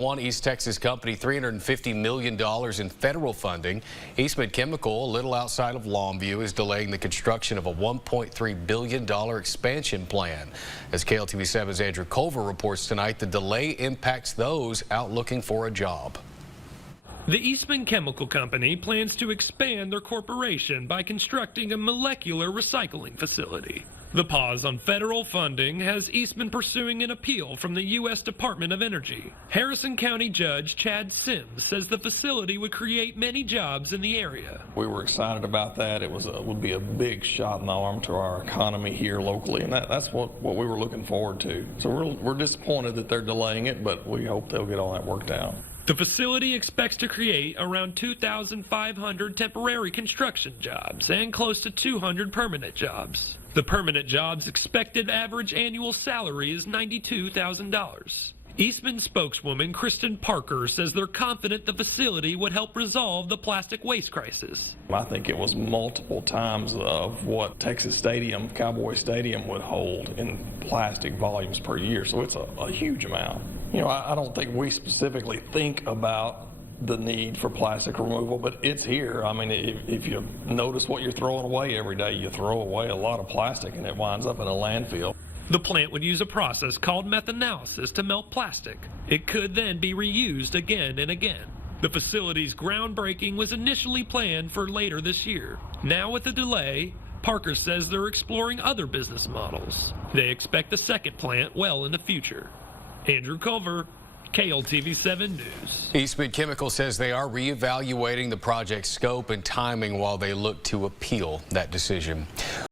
One East Texas company, $350 million in federal funding. Eastman Chemical, a little outside of Longview, is delaying the construction of a $1.3 billion expansion plan. As KLTV7's Andrew Culver reports tonight, the delay impacts those out looking for a job. The Eastman Chemical Company plans to expand their corporation by constructing a molecular recycling facility. The pause on federal funding has Eastman pursuing an appeal from the U.S. Department of Energy. Harrison County Judge Chad Sims says the facility would create many jobs in the area. We were excited about that. It would be a big shot in the arm to our economy here locally, and that's what we were looking forward to. So we're disappointed that they're delaying it, but we hope they'll get all that worked out. The facility expects to create around 2,500 temporary construction jobs and close to 200 permanent jobs. The permanent jobs' expected average annual salary is $92,000. Eastman spokeswoman Kristen Parker says they're confident the facility would help resolve the plastic waste crisis. I think it was multiple times of what Texas Stadium, Cowboy Stadium, would hold in plastic volumes per year, so it's a huge amount. You know, I don't think we specifically think about the need for plastic removal, but it's here. I mean, if you notice what you're throwing away every day, you throw away a lot of plastic and it winds up in a landfill. The plant would use a process called methanalysis to melt plastic. It could then be reused again and again. The facility's groundbreaking was initially planned for later this year. Now with the delay, Parker says they're exploring other business models. They expect the second plant well in the future. Andrew Culver, KLTV7 News. Eastman Chemical says they are reevaluating the project's scope and timing while they look to appeal that decision.